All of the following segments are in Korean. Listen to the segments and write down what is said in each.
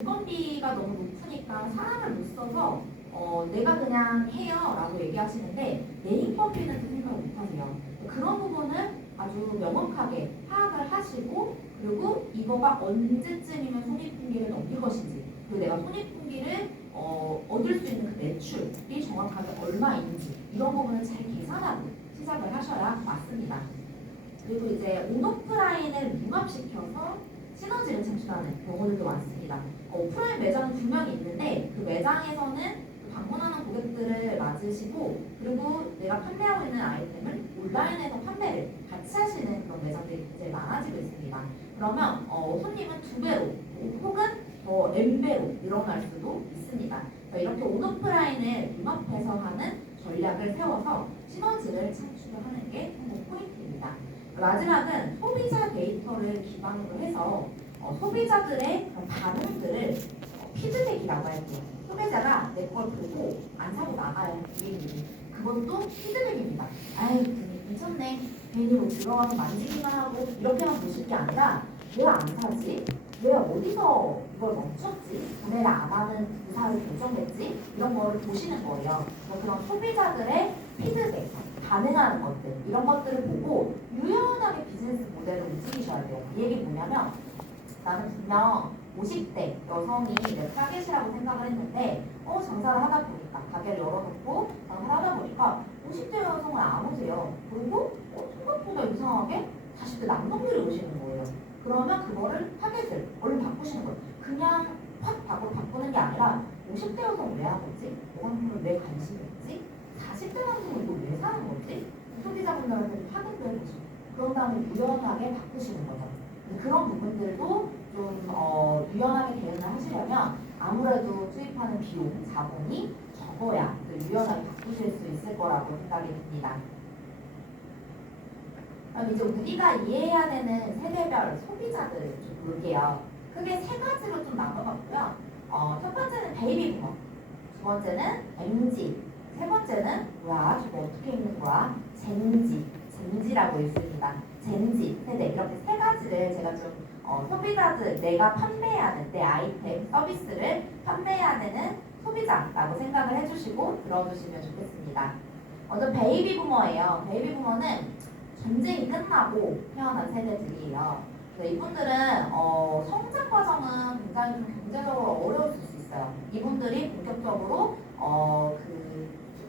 인건비가 너무 높으니까 사람을 못 써서 어, 내가 그냥 해요 라고 얘기하시는데 내 인건비는 그 생각을 못 하세요. 그런 부분은 아주 명확하게 파악을 하시고 그리고 이거가 언제쯤이면 손익분기를 넘길 것인지 그리고 내가 손익분기를 어, 얻을 수 있는 그 매출이 정확하게 얼마인지 이런 부분을 잘 계산하고 시작을 하셔야 맞습니다. 그리고 이제 온오프라인을 융합시켜서 시너지를 창출하는 경우들도 많습니다. 어, 오프라인 매장은 두 명이 있는데 그 매장에서는 방문하는 고객들을 맞으시고 그리고 내가 판매하고 있는 아이템을 온라인에서 판매를 같이 하시는 그런 매장들이 이제 많아지고 있습니다. 그러면 어, 손님은 두 배로 혹은 더 n배로 늘어날 수도 있습니다. 이렇게 온오프라인을 융합해서 하는 전략을 세워서 시너지를 창출하는 게 포인트입니다. 마지막은 소비자 데이터를 기반으로 해서 어, 소비자들의 반응들을 어, 피드백이라고 할게요. 소비자가 내 걸 보고 안 사고 나가요. 그것도 피드백입니다. 아유, 괜찮네. 괜히 뭐 들어가서 만지기만 하고 이렇게만 보실 게 아니라 왜 안 사지? 왜 어디서 이걸 멈췄지? 구매를 안 하는 의사를 결정했지? 이런 거를 보시는 거예요. 그런 소비자들의 피드백, 반응하는 것들 이런 것들을 보고 유연하게 비즈니스 모델을 움직이셔야 돼요. 이 얘기 뭐냐면 나는 분명 50대 여성이 내 타겟이라고 생각을 했는데 어 장사를 하다 보니까 가게를 열어놓고 장사를 하다 보니까 50대 여성을 안 오세요. 그리고 어, 생각보다 이상하게 40대 남성들이 오시는 거예요. 그러면 그거를 타겟을 얼른 바꾸시는 거예요. 그냥 확 바꾸, 바꾸는 게 아니라 50대 여성 왜 하겠지? 이 상품을 왜 관심이 있지? 40대 남성은 이거 왜 사는 거지? 소비자분들한테 파악을 해보시고 그런 다음에 유연하게 바꾸시는 거죠. 그런 부분들도 좀 어, 유연하게 대응을 하시려면 아무래도 투입하는 비용, 자본이 적어야 그 유연하게 바꾸실 수 있을 거라고 생각이 듭니다. 그럼 이제 우리가 이해해야 되는 세대별 소비자들을 좀 볼게요. 크게 세 가지로 좀 나눠봤고요. 어, 첫 번째는 베이비 부머, 두 번째는 MZ, 세 번째는 뭐야? 저거 어떻게 읽는 거야? 젠지, 젠지라고 있습니다. 젠지 세대 이렇게 세 가지를 제가 좀 어, 소비자들 내가 판매하는 내 아이템 서비스를 판매해야 되는 소비자라고 생각을 해주시고 들어주시면 좋겠습니다. 먼저 베이비 부머예요. 베이비 부머는 전쟁이 끝나고 태어난 세대들이에요. 이분들은 어, 성장 과정은 굉장히 좀 경제적으로 어려웠을 수 있어요. 이분들이 본격적으로 어, 그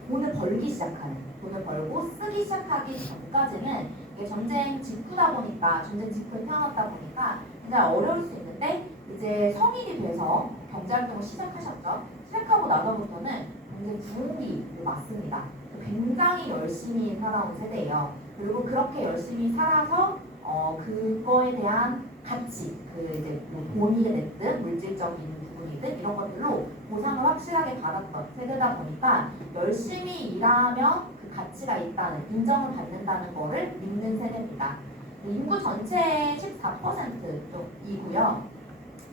돈을 벌기 시작하는, 돈을 벌고 쓰기 시작하기 전까지는 이게 전쟁 직후다 보니까, 전쟁 직후에 태어났다 보니까 굉장히 어려울 수 있는데 이제 성인이 돼서 경제활동을 시작하셨죠. 시작하고 나서부터는 굉장히 부흥이 맞습니다. 굉장히 열심히 살아온 세대예요. 그리고 그렇게 열심히 살아서 어 그거에 대한 가치, 그 이제 뭐 돈이 됐든 물질적인 부분이든 이런 것들로 보상을 확실하게 받았던 세대다 보니까 열심히 일하면 그 가치가 있다는 인정을 받는다는 거를 믿는 세대입니다. 인구 전체의 14%이고요.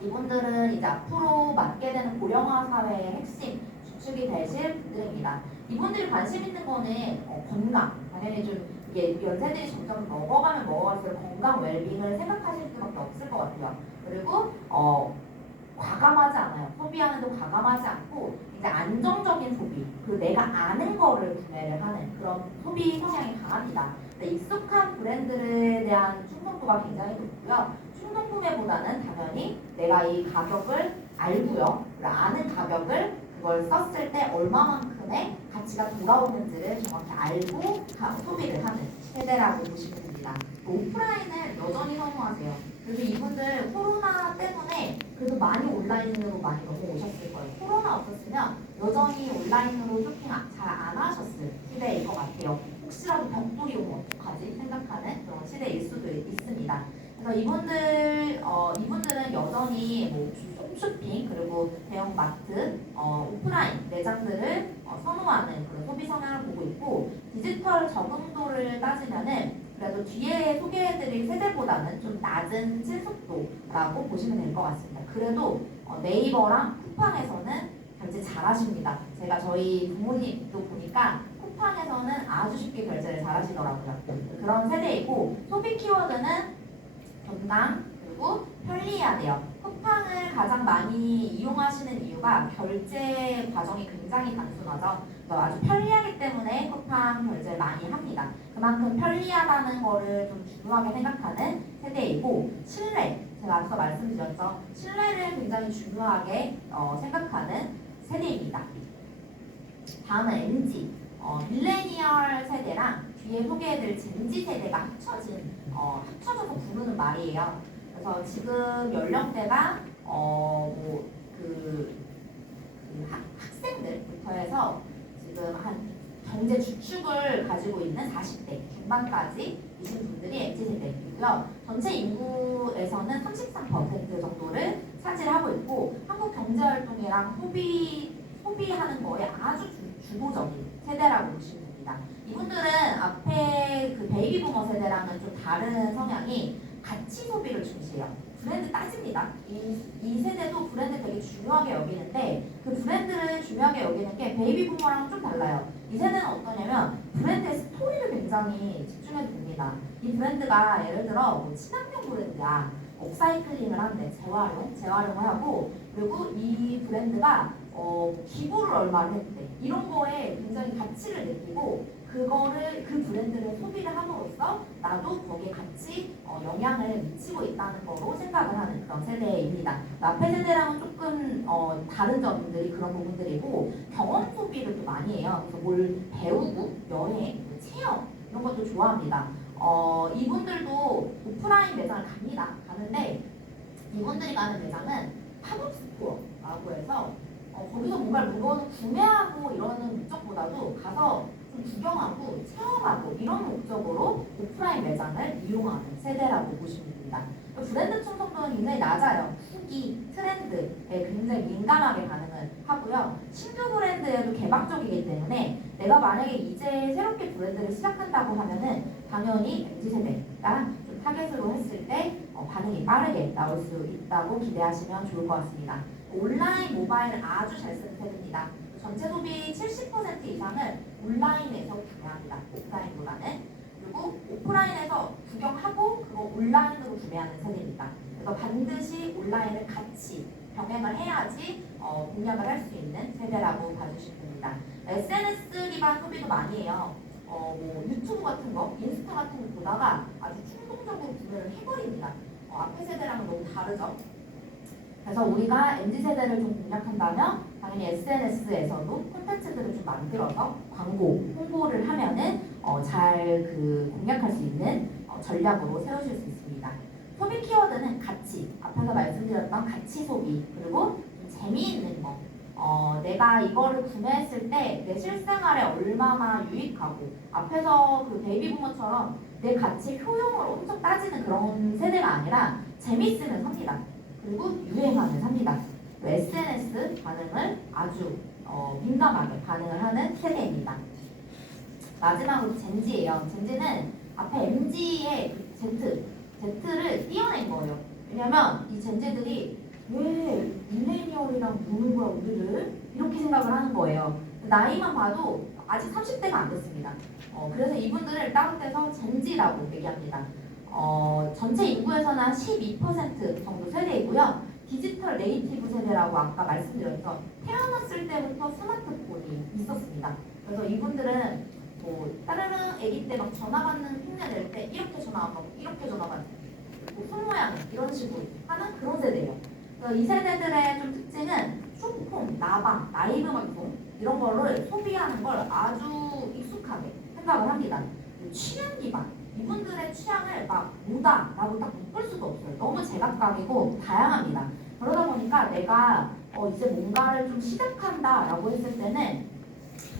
이분들은 이제 앞으로 맞게 되는 고령화 사회의 핵심 주축이 되실 분들입니다. 이분들이 관심 있는 거는 어, 건강, 당연히 좀 이게 연세들이 점점 먹어가면 먹어갈수록 건강 웰빙을 생각하실 수밖에 없을 것 같아요. 그리고 어, 과감하지 않아요. 소비하는데 과감하지 않고 이제 안정적인 소비, 그리고 내가 아는 거를 구매를 하는 그런 소비 성향이 강합니다. 익숙한 브랜드에 대한 충동도가 굉장히 높고요. 충동 구매보다는 당연히 내가 이 가격을 알고요. 아는 가격을 그걸 썼을 때 얼마만큼의 가치가 돌아오는지를 정확히 알고 가- 소비를 하는 세대라고 보시면 됩니다. 그 오프라인을 여전히 선호하세요. 그래서 이분들 코로나 때문에 그래도 많이 온라인으로 많이 넘어오셨을 거예요. 코로나 없었으면 여전히 온라인으로 쇼핑 잘 안 하셨을 시대일 것 같아요. 혹시라도 벽돌이 오면 어떡하지 생각하는 그런 시대일 수도 있습니다. 그래서 이분들 어, 이분들은 여전히 뭐 홈쇼핑 그리고 대형 마트 어, 오프라인 매장들을 어, 선호하는 그런 소비 성향을 보고 있고 디지털 적응도를 따지면은 그래도 뒤에 소개해드릴 세대보다는 좀 낮은 친속도라고 보시면 될 것 같습니다. 그래도 어, 네이버랑 쿠팡에서는 결제 잘하십니다. 제가 저희 부모님도 보니까 쿠팡에서는 아주 쉽게 결제를 잘하시더라고요. 그런 세대이고 소비 키워드는 건강 그리고 편리해야 돼요. 쿠팡을 가장 많이 이용하시는 이유가 결제 과정이 굉장히 단순하죠. 그래서 아주 편리하기 때문에 쿠팡 결제를 많이 합니다. 그만큼 편리하다는 거를 좀 중요하게 생각하는 세대이고 신뢰, 제가 앞서 말씀드렸죠. 신뢰를 굉장히 중요하게 어, 생각하는 세대입니다. 다음은 MZ, 어, 밀레니얼 세대랑 뒤에 소개해드릴 젠지 세대가 합쳐진 어, 합쳐져서 부르는 말이에요. 그래서 지금 연령대가 어 뭐 그 그 학, 학생들부터 해서 지금 한 경제 주축을 가지고 있는 40대 중반까지 이신 분들이 MZ 세대이고요. 전체 인구에서는 33% 정도를 차지하고 있고 한국 경제 활동이랑 소비 소비하는 거에 아주 주, 주도적인 세대라고 보시면 됩니다. 이분들은 앞에 그 베이비 부머 세대랑은 좀 다른 성향이 가치 소비를 중시해요. 브랜드 따집니다. 이, 이 세대도 브랜드 되게 중요하게 여기는데 그 브랜드를 중요하게 여기는 게 베이비 부머랑은 좀 달라요. 이 세대는 어떠냐면 브랜드의 스토리를 굉장히 집중해도 됩니다. 이 브랜드가 예를 들어 뭐 친환경 브랜드야. 업사이클링을 하는데 재활용, 재활용을 하고 그리고 이 브랜드가 어, 기부를 얼마를 했대. 이런 거에 굉장히 가치를 느끼고 그거를 그 브랜드를 소비를 함으로써 나도 거기에 같이 어, 영향을 미치고 있다는 거로 생각을 하는 그런 세대입니다. 앞에 세대랑은 조금 어, 다른 점들이 그런 부분들이고 경험 소비를 또 많이 해요. 그래서 뭘 배우고 여행, 뭐 체험 이런 것도 좋아합니다. 어, 이분들도 오프라인 매장을 갑니다. 가는데 이분들이 가는 매장은 팝업 스토어라고 해서 어, 거기서 뭔가 물건을 구매하고 이러는 목적보다도 가서 좀 구경하고 체험하고 이런 목적으로 오프라인 매장을 이용하는 세대라고 보시면 됩니다. 브랜드 충성도는 굉장히 낮아요. 후기, 트렌드에 굉장히 민감하게 반응을 하고요. 신규 브랜드에도 개방적이기 때문에 내가 만약에 이제 새롭게 브랜드를 시작한다고 하면은 당연히 MZ세대가 좀 타겟으로 했을 때 어, 반응이 빠르게 나올 수 있다고 기대하시면 좋을 것 같습니다. 온라인, 모바일을 아주 잘 쓰는 세대입니다. 전체 소비 70% 이상을 온라인에서 구매합니다. 오프라인보다는. 그리고 오프라인에서 구경하고 그거 온라인으로 구매하는 세대입니다. 그래서 반드시 온라인을 같이 병행을 해야지 어, 공략을 할 수 있는 세대라고 봐주시면 됩니다. SNS 기반 소비도 많이 해요. 어, 뭐 유튜브 같은 거, 인스타 같은 거 보다가 아주 충동적으로 구매를 해버립니다. 어, 앞에 세대랑 은 너무 다르죠. 그래서 우리가 MZ 세대를 좀 공략한다면 당연히 SNS에서도 콘텐츠들을 좀 만들어서 광고, 홍보를 하면은 어, 잘그 공략할 수 있는 어, 전략으로 세우실 수 있습니다. 소비 키워드는 가치, 앞에서 말씀드렸던 가치 소비, 그리고 좀 재미있는 거. 어, 내가 이거를 구매했을 때 내 실생활에 얼마나 유익하고 앞에서 그 베이비 부모처럼 내 가치 효용을 엄청 따지는 그런 세대가 아니라 재밌으면 삽니다. 그리고 유행하면 삽니다. SNS 반응을 아주 어, 민감하게 반응을 하는 세대입니다. 마지막으로 젠지예요. 젠지는 앞에 MG의 Z, Z를 띄어낸 거예요. 왜냐면 이 젠지들이 왜 밀레니얼이랑 노는 거야 우리를 이렇게 생각을 하는 거예요. 나이만 봐도 아직 30대가 안 됐습니다. 어, 그래서 이분들을 따로 떼서 젠지라고 얘기합니다. 어, 전체 인구에서는 한12% 정도 세대이고요. 디지털 네이티브 세대라고 아까 말씀드렸죠. 태어났을 때부터 스마트폰이 있었습니다. 그래서 이분들은 뭐 따르릉 아기 때 막 전화 받는 흉내 낼 때 이렇게 전화 받고 이렇게 전화 받고 뭐손 모양 이런 식으로 하는 그런 세대예요. 그래서 이 세대들의 좀 특징은 쇼폼, 나방, 라이브 방송 이런 거를 소비하는 걸 아주 익숙하게 생각을 합니다. 취향 기반 이분들의 취향을 막 뭐다라고 딱 묶을 수도 없어요. 너무 제각각이고 다양합니다. 그러다 보니까 내가 어, 이제 뭔가를 좀 시작한다라고 했을 때는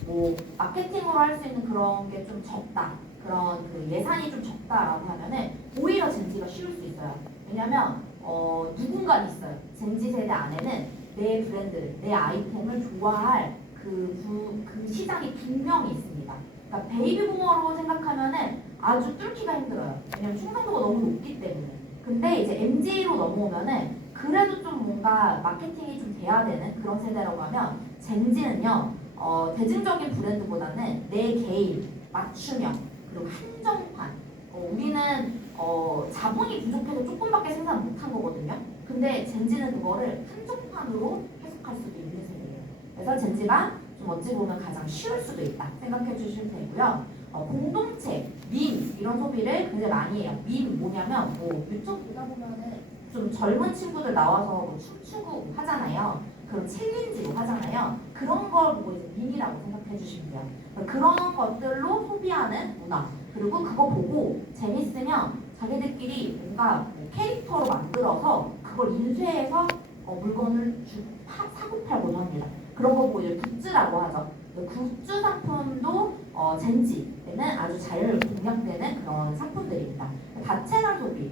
뭐 마케팅으로 할 수 있는 그런 게 좀 적다. 그런 그 예산이 좀 적다라고 하면은 오히려 젠지가 쉬울 수 있어요. 왜냐면 어, 누군가 있어요. 젠지 세대 안에는 내 브랜드를, 내 아이템을 좋아할 그, 부, 그 시장이 분명히 있습니다. 그러니까 베이비 부머로 생각하면은 아주 뚫기가 힘들어요. 왜냐면 충성도가 너무 높기 때문에. 근데 이제 MG로 넘어오면은 그래도 좀 뭔가 마케팅이 좀 돼야 되는 그런 세대라고 하면 젠지는요, 어, 대중적인 브랜드보다는 내 개인, 맞춤형, 그리고 한정판. 어, 우리는 어, 자본이 부족해서 조금밖에 생산 못한 거거든요. 근데 젠지는 그거를 한정판으로 해석할 수도 있는 세대예요. 그래서 젠지가 좀 어찌 보면 가장 쉬울 수도 있다 생각해 주시면 되고요. 어, 공동체, 밈 이런 소비를 굉장히 많이 해요. 밈 뭐냐면 뭐 유튜브 보다 보면은 좀 젊은 친구들 나와서 뭐 춤추고 하잖아요. 그럼 챌린지로 하잖아요. 그런 걸 보고 이제 밈이라고 생각해 주시면 돼요. 그런 것들로 소비하는 문화. 그리고 그거 보고 재밌으면 자기들끼리 뭔가 캐릭터로 만들어서 그걸 인쇄해서 어, 물건을 주, 파, 사고 팔고도 합니다. 그런 거 보고 이제 굿즈라고 하죠. 그 굿즈 상품도 어, 젠지에는 아주 잘 공략되는 그런 상품들입니다. 다채로운 소비.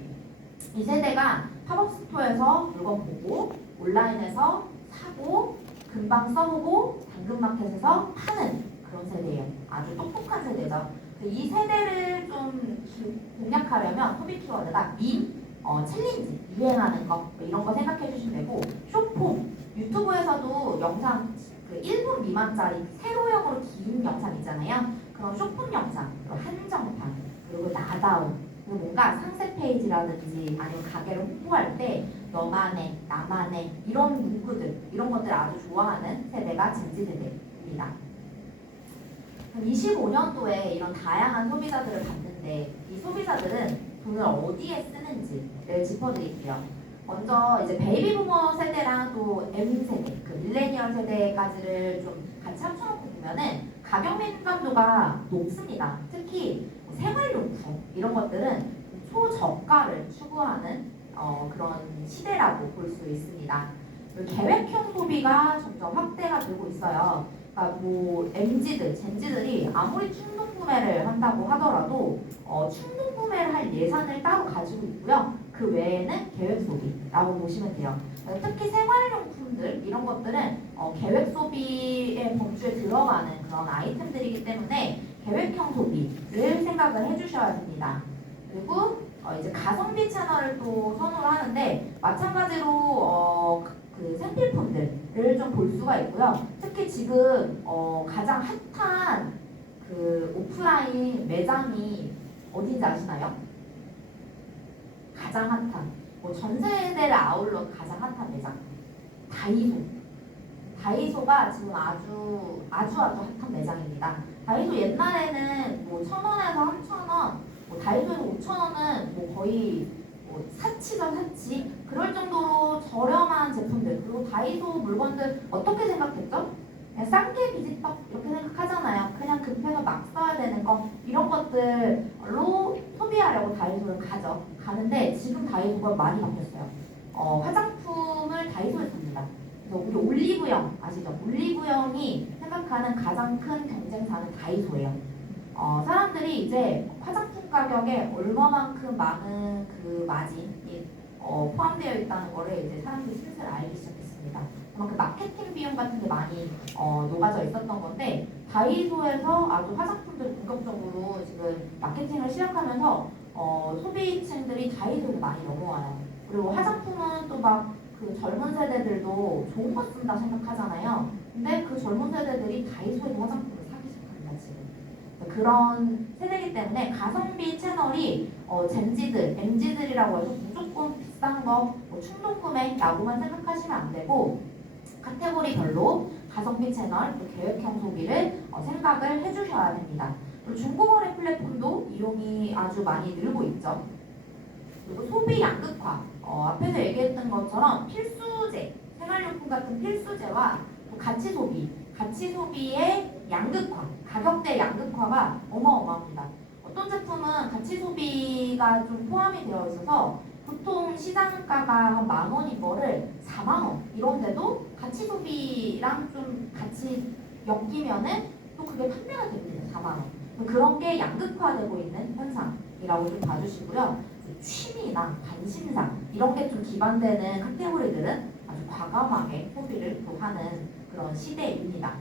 이 세대가 팝업 스토어에서 물건 보고 온라인에서 사고 금방 써보고 당근마켓에서 파는 그런 세대예요. 아주 똑똑한 세대죠. 이 세대를 좀 기- 공략하려면 소비 키워드가 밈, 어, 챌린지, 유행하는 거뭐 이런 거 생각해 주시면 되고 쇼폼, 유튜브에서도 영상 그 1분 미만짜리 세로형으로 긴 영상 있잖아요. 그런 쇼폼 영상, 그리고 한정판, 그리고 나다운, 그리고 뭔가 상세 페이지라든지 아니면 가게를 홍보할 때 너만의, 나만의 이런 문구들, 이런 것들 아주 좋아하는 세대가 젠지 세대입니다. 25년도에 이런 다양한 소비자들을 봤는데 이 소비자들은 돈을 어디에 쓰는지를 짚어드릴게요. 먼저 이제 베이비 부머 세대랑 또 M 세대, 그 밀레니얼 세대까지를 좀 같이 합쳐놓고 보면은 가격 민감도가 높습니다. 특히 뭐 생활용품 이런 것들은 초저가를 추구하는 어, 그런 시대라고 볼 수 있습니다. 계획형 소비가 점점 확대가 되고 있어요. 그러니까 뭐 MZ들, 젠지들이 아무리 충동 구매를 한다고 하더라도 어, 충동 구매를 할 예산을 따로 가지고 있고요. 그 외에는 계획 소비라고 보시면 돼요. 어, 특히 생활용품들 이런 것들은 어, 계획 소비의 범주에 들어가는 그런 아이템들이기 때문에 계획형 소비를 생각을 해주셔야 됩니다. 그리고 어, 이제 가성비 채널을 또 선호를 하는데 마찬가지로 어, 그 생필품들을 좀 볼 수가 있고요. 특히 지금 어, 가장 핫한 그 오프라인 매장이 어딘지 아시나요? 가장 핫한 뭐 전 세대를 아울러 가장 핫한 매장 다이소. 다이소가 지금 아주 아주 아주 핫한 매장입니다. 다이소 옛날에는 뭐 천 원에서 삼천 원, 뭐 다이소에서 오천 원은 뭐 거의 뭐 사치가 사치 그럴 정도로 저렴한 제품들 그리고 다이소 물건들 어떻게 생각했죠? 싼게 비지떡 이렇게 생각하잖아요. 그냥 급해서 막 써야 되는 거 이런 것들로 소비하려고 다이소를 가죠. 가는데 지금 다이소가 많이 바뀌었어요. 어, 화장품을 다이소에서 삽니다. 그래서 우리 올리브영 아시죠? 올리브영이 생각하는 가장 큰 경쟁사는 다이소예요. 어, 사람들이 이제 화장품 가격에 얼마만큼 많은 그 마진이 어, 포함되어 있다는 거를 이제 사람들이 슬슬 알기 시작했습니다. 그만큼 마케팅 비용 같은 게 많이 어, 녹아져 있었던 건데 다이소에서 아주 화장품들 본격적으로 지금 마케팅을 시작하면서 어, 소비층들이 다이소로 많이 넘어와요. 그리고 화장품은 또 막 그 젊은 세대들도 좋은 거 쓴다 생각하잖아요. 근데 그 젊은 세대들이 다이소에서 화장품을 사기 시작합니다 지금. 그런 세대이기 때문에 가성비 채널이 어, 젠지들, MZ들이라고 해서 무조건 비싼 거, 뭐 충동 구매라고만 생각하시면 안 되고 카테고리별로 가성비 채널, 또 계획형 소비를 어, 생각을 해주셔야 됩니다. 그리고 중고거래 플랫폼도 이용이 아주 많이 늘고 있죠. 그리고 소비 양극화, 어, 앞에서 얘기했던 것처럼 필수재, 생활용품 같은 필수재와 또 가치 소비, 가치 소비의 양극화, 가격대 양극화가 어마어마합니다. 어떤 제품은 가치 소비가 좀 포함이 되어 있어서 보통 시장가가 한만 원인 거를 4만 원 이런데도 가치 소비랑 좀 같이 엮이면은 또 그게 판매가 됩니다. 4만 원. 그런 게 양극화되고 있는 현상이라고 좀 봐주시고요. 취미나 관심사 이런 게 좀 기반되는 카테고리들은 아주 과감하게 소비를 또 하는 그런 시대입니다.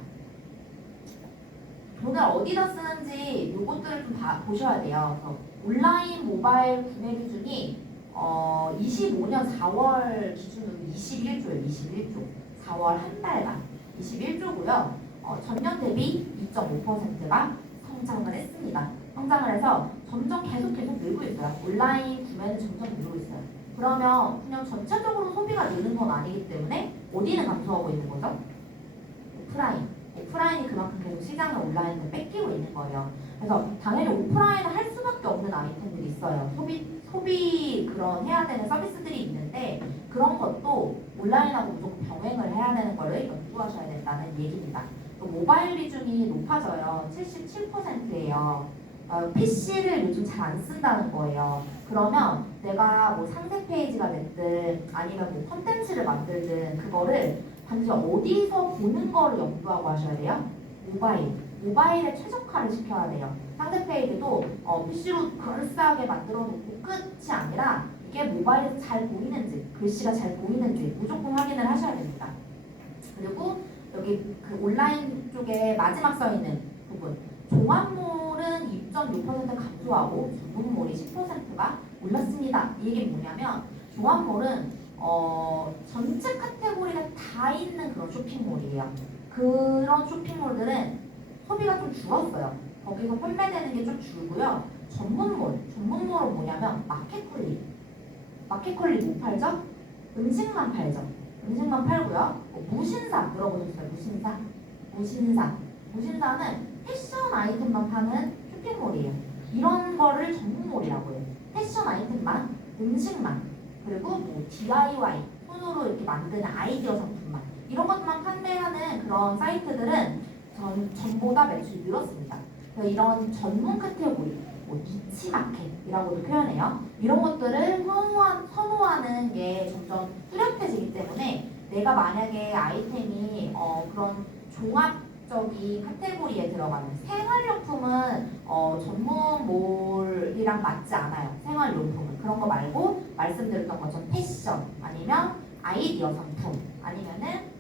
돈을 어디다 쓰는지 요것들을 좀 봐- 보셔야 돼요. 온라인 모바일 구매 기준이 어, 25년 4월 기준으로 21조예요. 21조. 4월 한 달간 21조고요. 어, 전년 대비 2.5%가 성장을 했습니다. 성장을 해서 점점 계속 계속 늘고 있어요. 온라인 구매는 점점 늘고 있어요. 그러면 그냥 전체적으로 소비가 느는 건 아니기 때문에 어디는 감소하고 있는 거죠? 오프라인. 오프라인이 그만큼 계속 시장에 온라인을 뺏기고 있는 거예요. 그래서 당연히 오프라인을 할 수밖에 없는 아이템들이 있어요. 소비 소비 그런 해야 되는 서비스들이 있는데 그런 것도 온라인하고 무조건 병행을 해야 되는 거를 연구하셔야 된다는 얘기입니다. 또 모바일 비중이 높아져요. 77%예요. 어, PC를 요즘 잘 안 쓴다는 거예요. 그러면 내가 뭐 상세 페이지가 됐든 아니면 뭐 컨텐츠를 만들든 그거를 반드시 어디서 보는 거를 연구하고 하셔야 돼요. 모바일. 모바일에 최적화를 시켜야 돼요. 상세 페이지도 어, PC로 그럴싸하게 만들어 놓고 끝이 아니라 이게 모바일에서 잘 보이는지, 글씨가 잘 보이는지 무조건 확인을 하셔야 됩니다. 그리고 여기 그 온라인 쪽에 마지막 써 있는 부분. 종합몰은 2.6% 감소하고 전문몰이 10%가 올랐습니다. 이 얘기는 뭐냐면 종합몰은 어, 전체 카테고리가 다 있는 그런 쇼핑몰이에요. 그런 쇼핑몰들은 소비가 좀 줄었어요. 거기서 판매되는 게 좀 줄고요. 전문몰, 전문몰은 뭐냐면 마켓컬리. 마켓컬리 뭐 팔죠? 음식만 팔죠. 음식만 팔고요. 뭐 무신사 들어보셨어요? 무신사? 무신사. 무신사는 패션 아이템만 파는 쇼핑몰이에요. 이런 거를 전문몰이라고 해요. 패션 아이템만, 음식만, 그리고 뭐 DIY, 손으로 이렇게 만드는 아이디어 상품만 이런 것만 판매하는 그런 사이트들은 전, 전보다 매출이 늘었습니다. 이런 전문 카테고리, 뭐 니치 마켓이라고도 표현해요. 이런 것들을 선호한, 선호하는 게 점점 뚜렷해지기 때문에 내가 만약에 아이템이 어, 그런 종합적인 카테고리에 들어가는 생활용품은 어, 전문몰이랑 맞지 않아요. 생활용품은 그런 거 말고 말씀드렸던 것처럼 패션 아니면 아이디어 상품 아니면은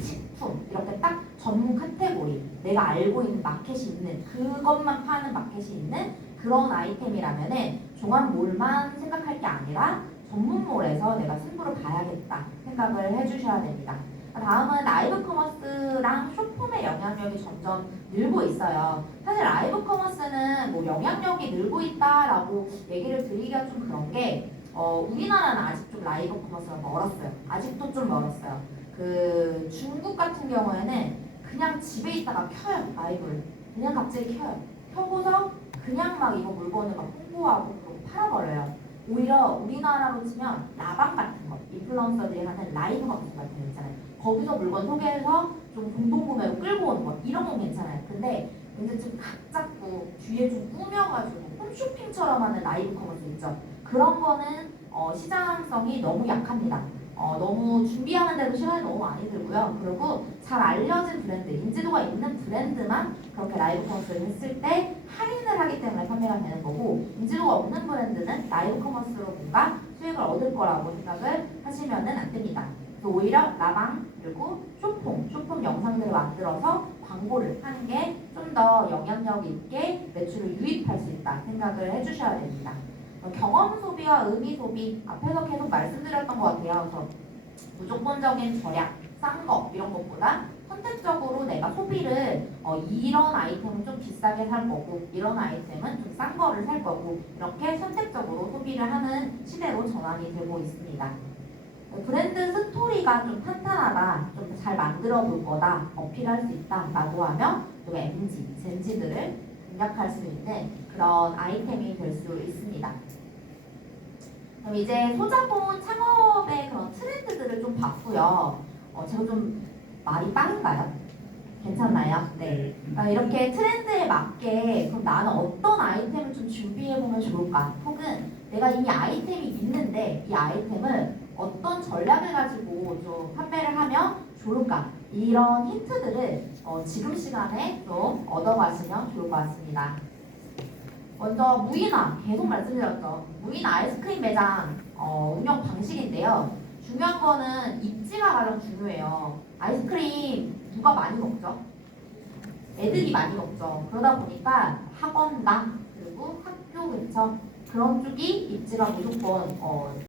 식품 이렇게 딱 전문 카테고리 내가 알고 있는 마켓이 있는 그것만 파는 마켓이 있는 그런 아이템이라면은 종합몰만 생각할 게 아니라 전문몰에서 내가 승부를 봐야겠다 생각을 해주셔야 됩니다. 다음은 라이브 커머스랑 쇼폼의 영향력이 점점 늘고 있어요. 사실 라이브 커머스는 뭐 영향력이 늘고 있다라고 얘기를 드리기가 좀 그런 게 어, 우리나라는 아직 좀 라이브 커머스가 멀었어요. 아직도 좀 멀었어요. 그 중국 같은 경우에는 그냥 집에 있다가 켜요 라이브를 그냥 갑자기 켜요. 켜고서 그냥 막 이거 물건을 막 홍보하고 팔아버려요. 오히려 우리나라로 치면 라방 같은 거, 인플루언서들이 하는 라이브 커머스 같은 거 있잖아요. 거기서 물건 소개해서 좀 공동구매로 끌고 오는 거 이런 건 괜찮아요. 근데 이제 좀각 잡고 뒤에 좀 꾸며가지고 홈쇼핑처럼 하는 라이브 커머스 있죠. 그런 거는 어, 시장성이 너무 약합니다. 어, 너무 준비하는데도 시간이 너무 많이 들고요. 그리고 잘 알려진 브랜드, 인지도가 있는 브랜드만 그렇게 라이브 커머스를 했을 때 할인을 하기 때문에 판매가 되는 거고 인지도가 없는 브랜드는 라이브 커머스로 뭔가 수익을 얻을 거라고 생각을 하시면은 안 됩니다. 오히려 라방 그리고 쇼폼, 쇼폼 영상들을 만들어서 광고를 하는 게 좀 더 영향력 있게 매출을 유입할 수 있다 생각을 해주셔야 됩니다. 어, 경험 소비와 의미 소비 앞에서 계속 말씀드렸던 것 같아요. 그래서 무조건적인 절약, 싼 거 이런 것보다 선택적으로 내가 소비를 어, 이런 아이템은 좀 비싸게 살 거고 이런 아이템은 좀 싼 거를 살 거고 이렇게 선택적으로 소비를 하는 시대로 전환이 되고 있습니다. 브랜드 스토리가 좀 탄탄하다, 좀 잘 만들어 볼 거다, 어필할 수 있다 라고 하면 또 MG, 젠지들을 공략할 수 있는 그런 아이템이 될 수 있습니다. 그럼 이제 소자본 창업의 그런 트렌드들을 좀 봤고요. 어, 제가 좀 말이 빠른가요? 괜찮나요? 네. 아, 이렇게 트렌드에 맞게 그럼 나는 어떤 아이템을 좀 준비해 보면 좋을까? 혹은 내가 이미 아이템이 있는데 이 아이템을 어떤 전략을 가지고 좀 판매를 하면 좋을까? 이런 힌트들을 어, 지금 시간에 좀 얻어가시면 좋을 것 같습니다. 먼저 무인화 계속 말씀드렸죠. 무인화 아이스크림 매장 어, 운영 방식인데요. 중요한 거는 입지가 가장 중요해요. 아이스크림 누가 많이 먹죠? 애들이 많이 먹죠. 그러다 보니까 학원당 그리고 학교 근처 그런 쪽이 입지가 무조건 어,